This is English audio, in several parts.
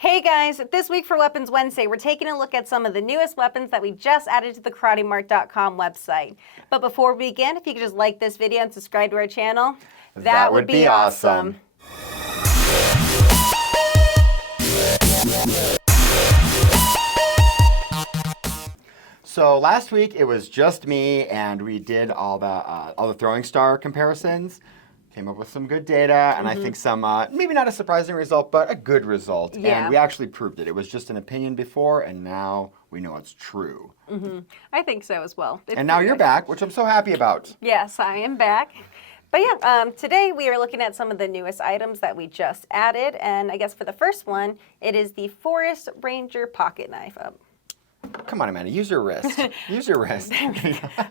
Hey guys, this week for Weapons Wednesday, we're taking a look at some of the newest weapons that we just added to the KarateMart.com website. But before we begin, if you could just like this video and subscribe to our channel, that would be awesome. So last week it was just me, and we did all the throwing star comparisons. Came up with some good data, and I think some, maybe not a surprising result, but a good result. Yeah. And we actually proved it. It was just an opinion before, and now we know it's true. I think so as well. And now you're back, which I'm so happy about. Yes, I am back. But yeah, today we are looking at some of the newest items that we just added. And I guess for the first one, it is the Forest Ranger pocket knife. Come on, Amanda, use your wrist. Use your wrist.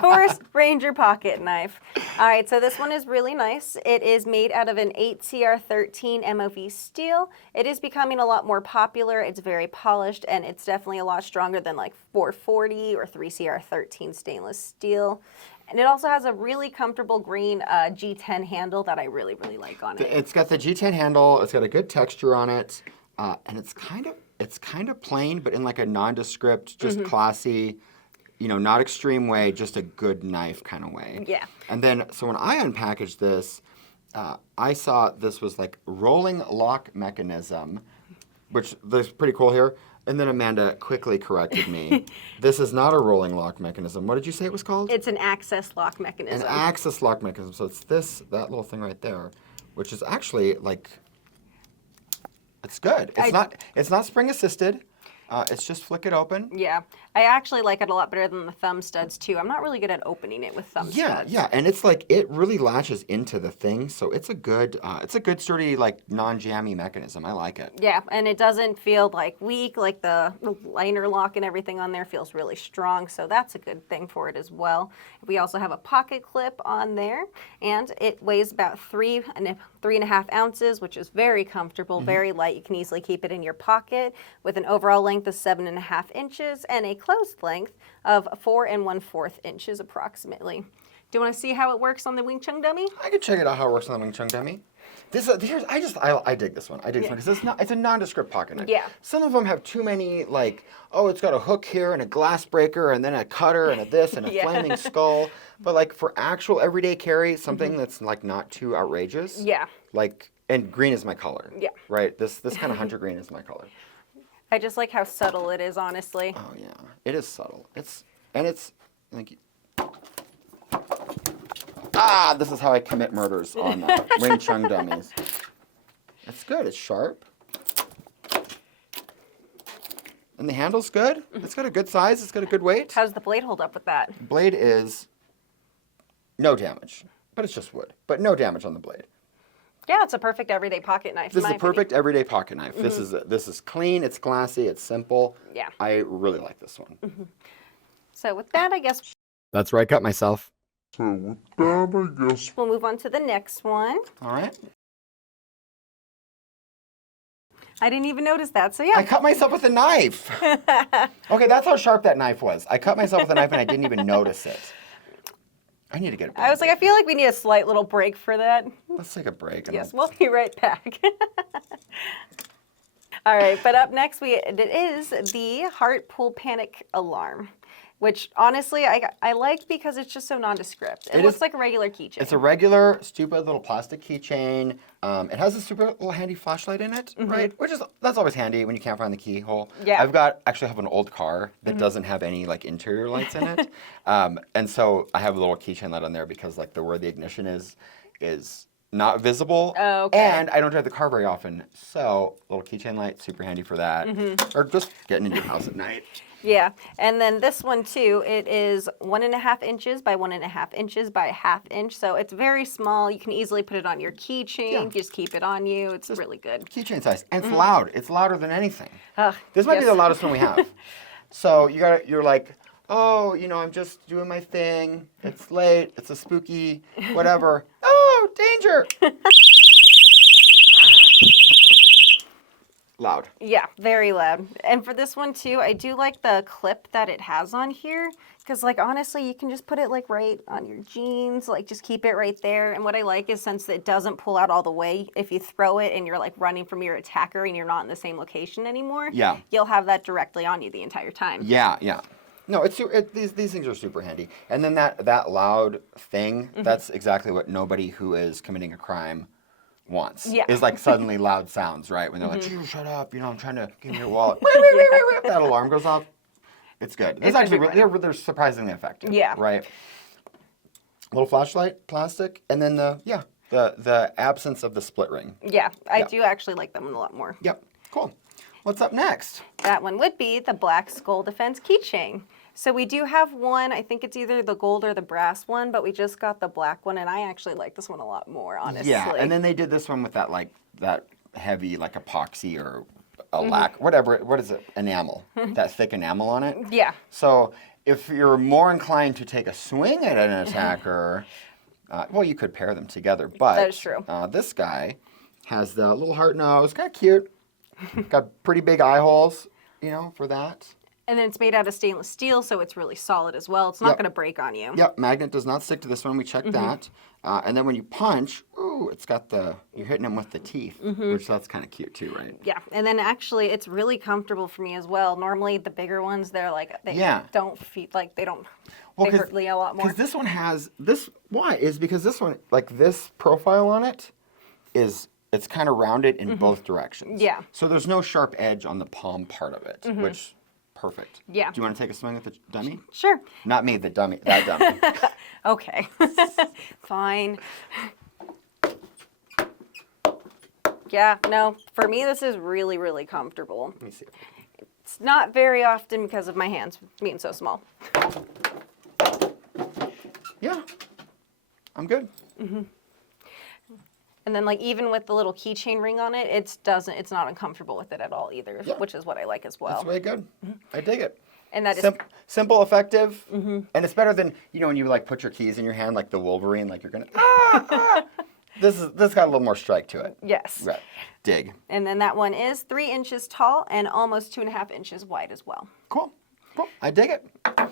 Forest Ranger pocket knife. All right, so this one is really nice. It is made out of an 8CR13 MOV steel. It is becoming a lot more popular. It's very polished, and it's definitely a lot stronger than like 440 or 3CR13 stainless steel. And it also has a really comfortable green G10 handle that I really, really like on it. It's got the G10 handle. It's got a good texture on it, and it's kind of plain, but in like a nondescript, just classy, not extreme way, just a good knife kind of way. Yeah. And then, so when I unpackaged this, I saw this was like rolling lock mechanism, which is pretty cool here. And then Amanda quickly corrected me. This is not a rolling lock mechanism. What did you say it was called? It's an access lock mechanism. An access lock mechanism. So it's that little thing right there, which is actually like, it's good. It's not spring assisted. It's just flick it open. Yeah, I actually like it a lot better than the thumb studs too. I'm not really good at opening it with thumb studs. Yeah, and it's like it really latches into the thing, so it's a good sturdy like non-jammy mechanism. I like it. Yeah, and it doesn't feel like weak. Like the liner lock and everything on there feels really strong, so that's a good thing for it as well. We also have a pocket clip on there, and it weighs about 3.5 ounces, which is very comfortable, very light. You can easily keep it in your pocket with an overall length of 7.5 inches and a closed length of 4 1/4 inches approximately. Do you want to see how it works on the Wing Chun dummy? I can check it out how it works on the Wing Chun dummy. I dig this one. I dig this one because it's a nondescript pocket knife. Yeah. Some of them have too many it's got a hook here and a glass breaker and then a cutter and a this and a flaming skull. But like for actual everyday carry, something that's like not too outrageous. Yeah. And green is my color. Yeah. Right. This kind of hunter green is my color. I just like how subtle it is, honestly. Oh yeah, it is subtle. It's like. This is how I commit murders on Wing Chun dummies. It's good. It's sharp. And the handle's good. It's got a good size. It's got a good weight. How does the blade hold up with that? Blade is no damage, but it's just wood. But no damage on the blade. Yeah, it's a perfect everyday pocket knife. This is a perfect everyday pocket knife. This is clean. It's classy. It's simple. Yeah. I really like this one. So with that, I guess That's where I cut myself. we'll move on to the next one. All right. I didn't even notice that, so yeah. I cut myself with a knife. Okay, that's how sharp that knife was. I cut myself with a knife and I didn't even notice it. I need to get a break. I was like, I feel like we need a slight little break for that. Let's take a break. Yes, we'll be right back. All right, but up next it is the Heart Pull Panic Alarm, which honestly I like because it's just so nondescript. It looks like a regular keychain. It's a regular, stupid little plastic keychain. It has a super little handy flashlight in it, right? That's always handy when you can't find the keyhole. Yeah. I have an old car that doesn't have any interior lights in it, and so I have a little keychain light on there because where the ignition is not visible. Oh, okay. And I don't drive the car very often, so little keychain light, super handy for that, or just getting into your house at night. Yeah, and then this one too, it is 1.5 inches by 1.5 inches by 1/2 inch, so it's very small. You can easily put it on your keychain, just keep it on you. It's just really good. Keychain size, and it's loud. It's louder than anything. This might be yes. the loudest one we have. So you're like, oh, I'm just doing my thing. It's late. It's a spooky, whatever. Oh, danger! Loud. Yeah, very loud. And for this one too, I do like the clip that it has on here Because, like, honestly, you can just put it, like, right on your jeans. Like, just keep it right there. And what I like is since it doesn't pull out all the way, if you throw it and you're, like, running from your attacker and you're not in the same location anymore, Yeah. you'll have that directly on you the entire time. Yeah, yeah. No, these things are super handy. And then that loud thing, that's exactly what nobody who is committing a crime wants. Yeah. Is like suddenly loud sounds, right? When they're like, shut up, I'm trying to give me your wallet. That alarm goes off. It's good. It's actually they're surprisingly effective. Yeah. Right. Little flashlight, plastic, and then the absence of the split ring. Yeah, I do actually like them a lot more. Yep. Cool. What's up next? That one would be the Black Skull Defense keychain. So we do have one, I think it's either the gold or the brass one, but we just got the black one, and I actually like this one a lot more, honestly. Yeah, and then they did this one with that heavy like epoxy or a lac, whatever. What is it? Enamel. That thick enamel on it. Yeah. So if you're more inclined to take a swing at an attacker, well, you could pair them together. But that is true. This guy has the little heart nose, kind of cute. Got pretty big eye holes, for that. And then it's made out of stainless steel, so it's really solid as well. It's not going to break on you. Yep, magnet does not stick to this one. We checked that. And then when you punch, it's got you're hitting them with the teeth, which that's kind of cute too, right? Yeah, and then actually it's really comfortable for me as well. Normally the bigger ones, they're like, they don't feel like they hurt me a lot more. Because this one has, because this one, like this profile on it it's kind of rounded in both directions. Yeah. So there's no sharp edge on the palm part of it, which perfect. Yeah. Do you want to take a swing at the dummy? Sure. Not me, the dummy. That dummy. Okay. Fine. Yeah, no, for me this is really, really comfortable. Let me see. It's not very often because of my hands being so small. Yeah. I'm good. And then, like, even with the little keychain ring on it, it's not uncomfortable with it at all either, which is what I like as well. That's really good. I dig it. And that is simple, effective, and it's better than when you like put your keys in your hand like the Wolverine, like you're gonna. This got a little more strike to it. Yes. Right. Dig. And then that one is 3 inches tall and almost 2.5 inches wide as well. Cool. I dig it.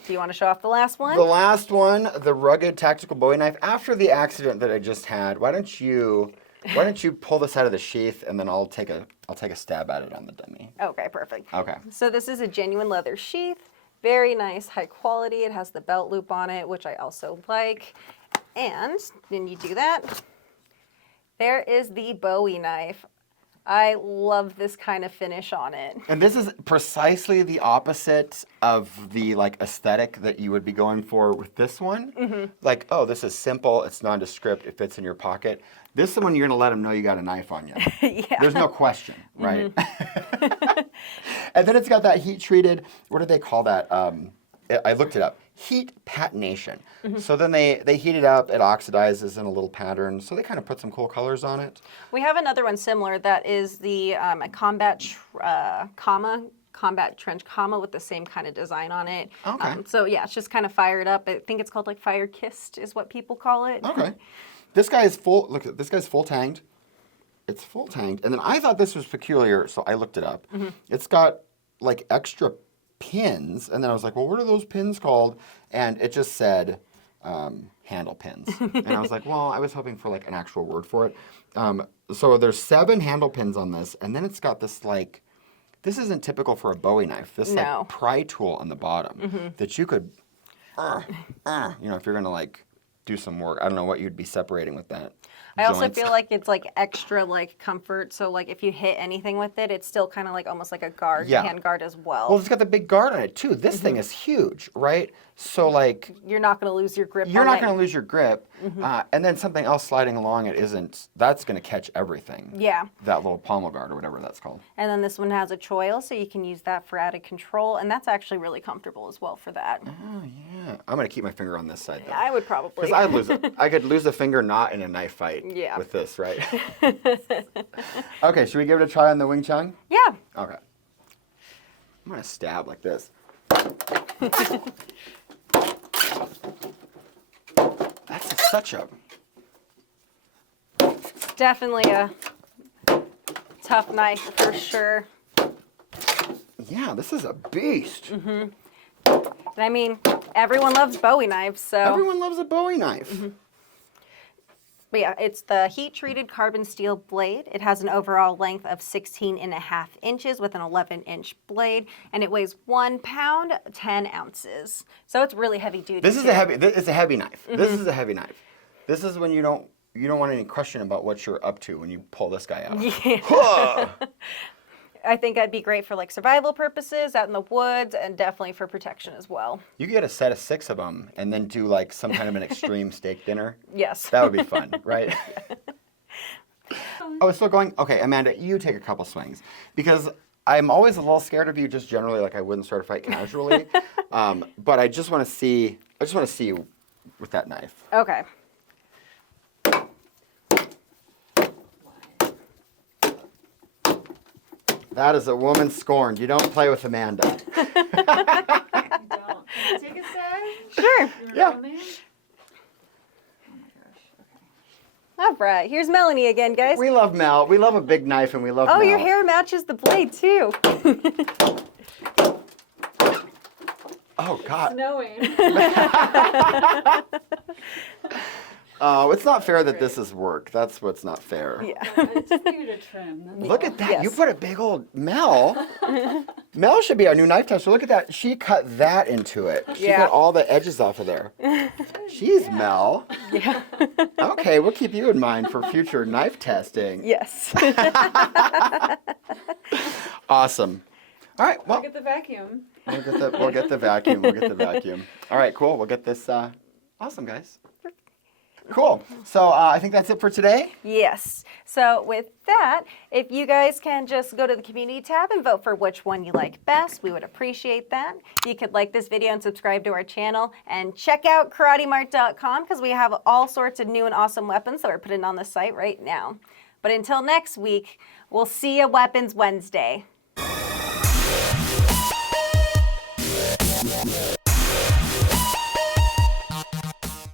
Do you want to show off the last one? The last one, the Rugged Tactical Bowie Knife. After the accident that I just had, why don't you pull this out of the sheath and then I'll take a stab at it on the dummy. Okay, perfect. Okay. So this is a genuine leather sheath. Very nice, high quality. It has the belt loop on it, which I also like. And when you do that, there is the Bowie knife. I love this kind of finish on it. And this is precisely the opposite of the aesthetic that you would be going for with this one. Like, oh, this is simple, it's nondescript, it fits in your pocket. This is the one you're gonna let them know you got a knife on you. Yeah. There's no question, right? And then it's got that heat treated, what do they call that? I looked it up. Heat patination. So then they heat it up, it oxidizes in a little pattern. So they kind of put some cool colors on it. We have another one similar that is the a combat trench comma with the same kind of design on it. Okay. So yeah, it's just kind of fired up. I think it's called like fire kissed is what people call it. Okay. This guy is full, look, this guy's full tanged. It's full tanged. And then I thought this was peculiar, so I looked it up. It's got like extra pins, and then I was like, well, what are those pins called? And it just said handle pins. And I was like, well, I was hoping for like an actual word for it. So there's 7 handle pins on this, and then it's got this this isn't typical for a Bowie knife. This like pry tool on the bottom that you could, if you're gonna do some work. I don't know what you'd be separating with that. I also feel like it's like extra comfort. So like if you hit anything with it, it's still kind of like almost like a guard, hand guard as well. Well, it's got the big guard on it too. This thing is huge, right? So you're not going to lose your grip. You're not going to lose your grip. And then something else sliding along it that's going to catch everything. Yeah. That little pommel guard or whatever that's called. And then this one has a choil, so you can use that for added control. And that's actually really comfortable as well for that. Oh, yeah. I'm going to keep my finger on this side though. I would probably. Because I could lose a finger not in a knife fight with this, right? Okay, should we give it a try on the Wing Chun? Yeah. Okay. I'm going to stab like this. That's such a... Definitely a tough knife for sure. Yeah, this is a beast. And I mean, Everyone loves Bowie knives, so. Everyone loves a Bowie knife. But yeah, it's the heat-treated carbon steel blade. It has an overall length of 16.5 inches with an 11-inch blade, and it weighs 1 pound, 10 ounces. So it's really heavy duty. This is too. it's a heavy knife. This is a heavy knife. This is when you don't want any question about what you're up to when you pull this guy out. Yeah. I think that'd be great for like survival purposes out in the woods, and definitely for protection as well. You could get a set of 6 of them and then do like some kind of an extreme steak dinner. Yes. That would be fun, right? Oh, it's still going? Okay, Amanda, you take a couple swings. Because I'm always a little scared of you just generally, like I wouldn't start a fight casually. But I just want to see you with that knife. Okay. That is a woman scorned. You don't play with Amanda. Don't. Can I take a sec? Sure. Yeah. Oh my gosh. Okay. All right. Here's Melanie again, guys. We love Mel. We love a big knife and we love Oh, Mel. your hair matches the blade too. Oh, God. Snowing. Oh, it's not fair that this is work. That's what's not fair. Yeah. I just give it a trim. That's Look all. at that. Yes. You put a big old Mel. Mel should be our new knife tester. Look at that. She cut that into it. She Yeah. got all the edges off of there. Jeez, Mel. Yeah. Okay, we'll keep you in mind for future knife testing. Yes. Awesome. All right, well, Look at the vacuum. we'll get the vacuum. We'll get the vacuum. All right, cool. We'll get this. Awesome, guys. Cool. So I think that's it for today. Yes. So with that, if you guys can just go to the community tab and vote for which one you like best, we would appreciate that. If you could like this video and subscribe to our channel, and check out KarateMart.com because we have all sorts of new and awesome weapons that we're putting on the site right now. But until next week, we'll see you Weapons Wednesday.